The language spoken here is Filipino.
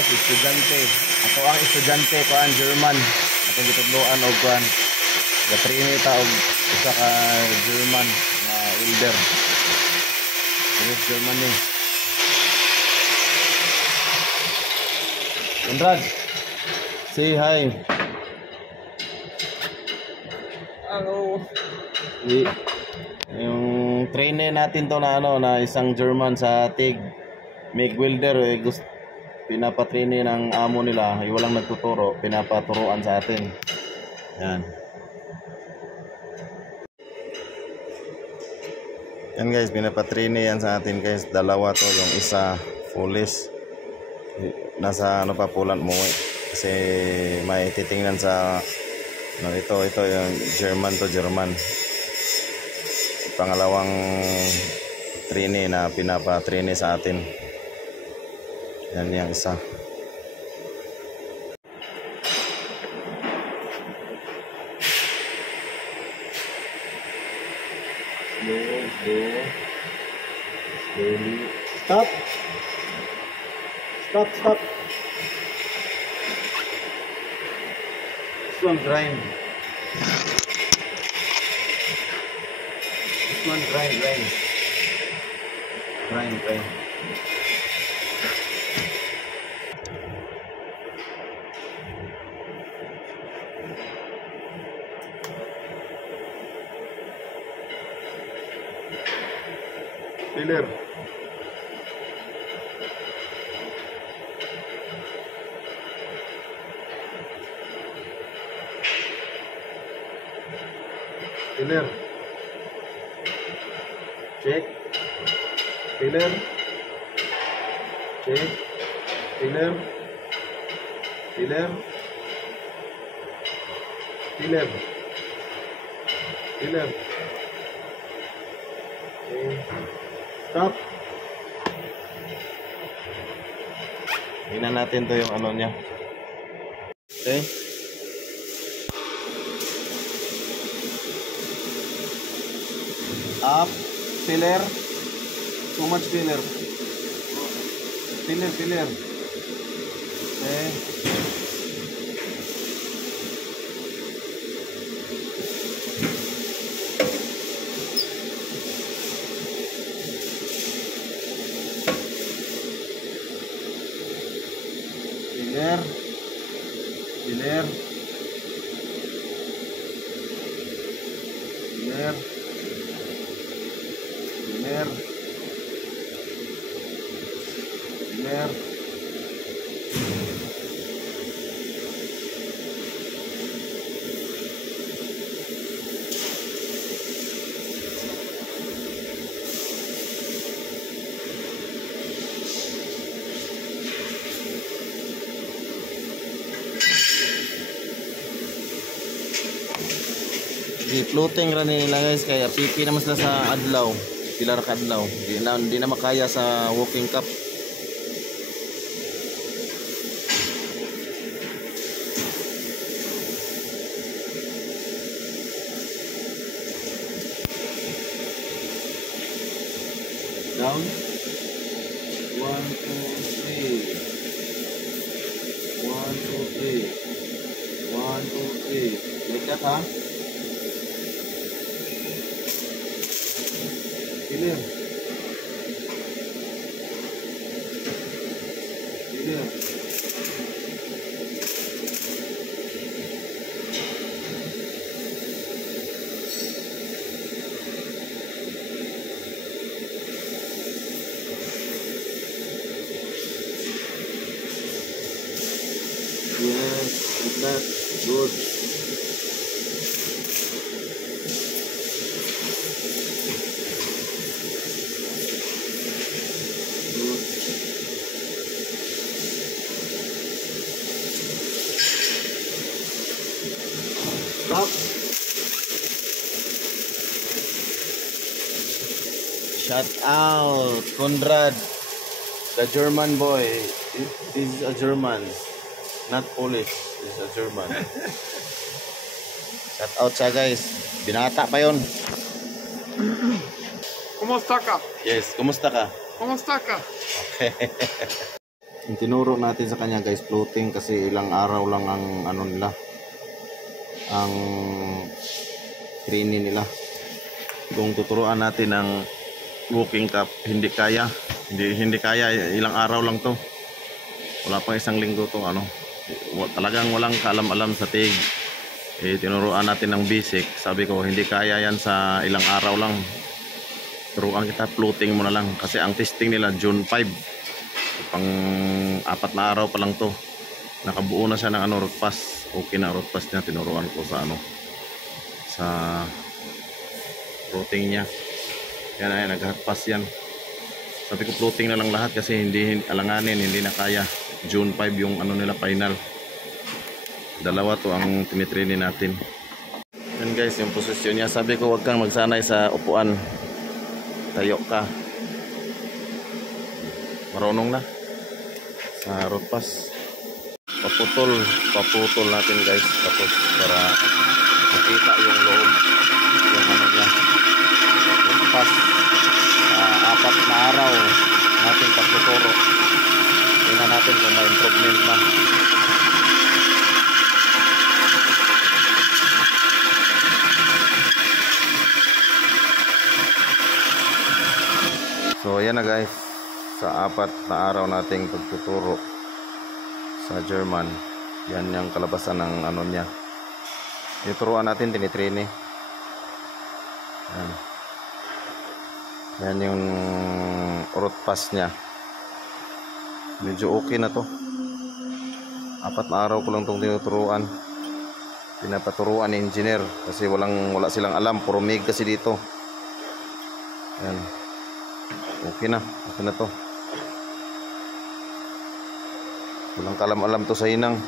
guys, estudyante. Ako ang estudyante ko ang German. Atong gitudloan og kuan. Ga-train ta og isa ka German na welder. This Germany. Konrad, say hi. Hello. Yung trainer natin to na na isang German sa TIG MIG welder gusto pinapatrain ng amo nila, walang nagtuturo, pinapaturuan sa atin. Yan. Yan guys, pinapatrain yan sa atin guys. Dalawa to, yung isa Polish. Nasa ano pa Poland mo kasi may titingnan sa ito yung German to German. Pangalawang trainee na pinapatrain sa atin. Yan yung isa. Slowly. Stop. Stop. This one grind. This one grind. Grind. Filler. Filler. Check. Filler. Check. Filler. Filler. Filler. Filler. Okay. Stop. Tingnan natin to yung ano niya. Okay. Up. Filler. Too much filler. Filler. Okay. Filler. Floating ra nila guys, kaya pipi naman sila sa adlaw, pilar ka adlaw, di na makaya sa walking cup. Down 1, 2, 3 1, 2, 3 1, 2, 3 like that, ha? Filler. Yes, like that. Good. Stop. Shout out Konrad, the German boy. This is a German, not Polish. This is a German. Shout out siya guys. Binata pa yon. Kumusta ka? Yes, kumusta ka? Kumusta ka? Okay. Yung tinuro natin sa kanya guys, floating, kasi ilang araw lang ang ano nila, ang training nila. Kung tuturuan natin ng walking cup, hindi kaya, hindi kaya, ilang araw lang to, wala pang isang linggo to, ano, talagang walang kaalam-alam sa TIG. Tinuruan natin ng basic, sabi ko hindi kaya yan sa ilang araw lang, turuan kita, floating mo na lang, kasi ang testing nila June 5, pang 4 na araw pa lang to, nakabuo na siya ng ano, root pass. Okay na root pass niya, tinuruan ko sa ano, sa floating niya. Yan ay nag-hot pass yan. Sabi ko floating na lang lahat kasi hindi alanganin, hindi na kaya. June 5 yung ano nila final. Dalawa to ang tinitrainin natin. Yan guys, yung posisyon niya. Sabi ko wag kang magsanay sa upuan, tayo ka. Marunong na sa root pass. Paputol natin guys, tapos para makita yung loob, yung ano niya, root pass. 4 na araw natin pagtuturo, tingnan natin kung may improvement na. So ayan na guys, sa 4 na araw nating pagtuturo sa German, yan yung kalabasan ng ano niya. Ituruan natin, tinitrain. Yan yung root pass niya. Medyo okay na to. 4 na araw ko lang itong tinuturuan. Pinapaturuan ni engineer kasi wala silang alam, puro MIG kasi dito. Yan. Okay na to. Walang kalam-alam to sa inang.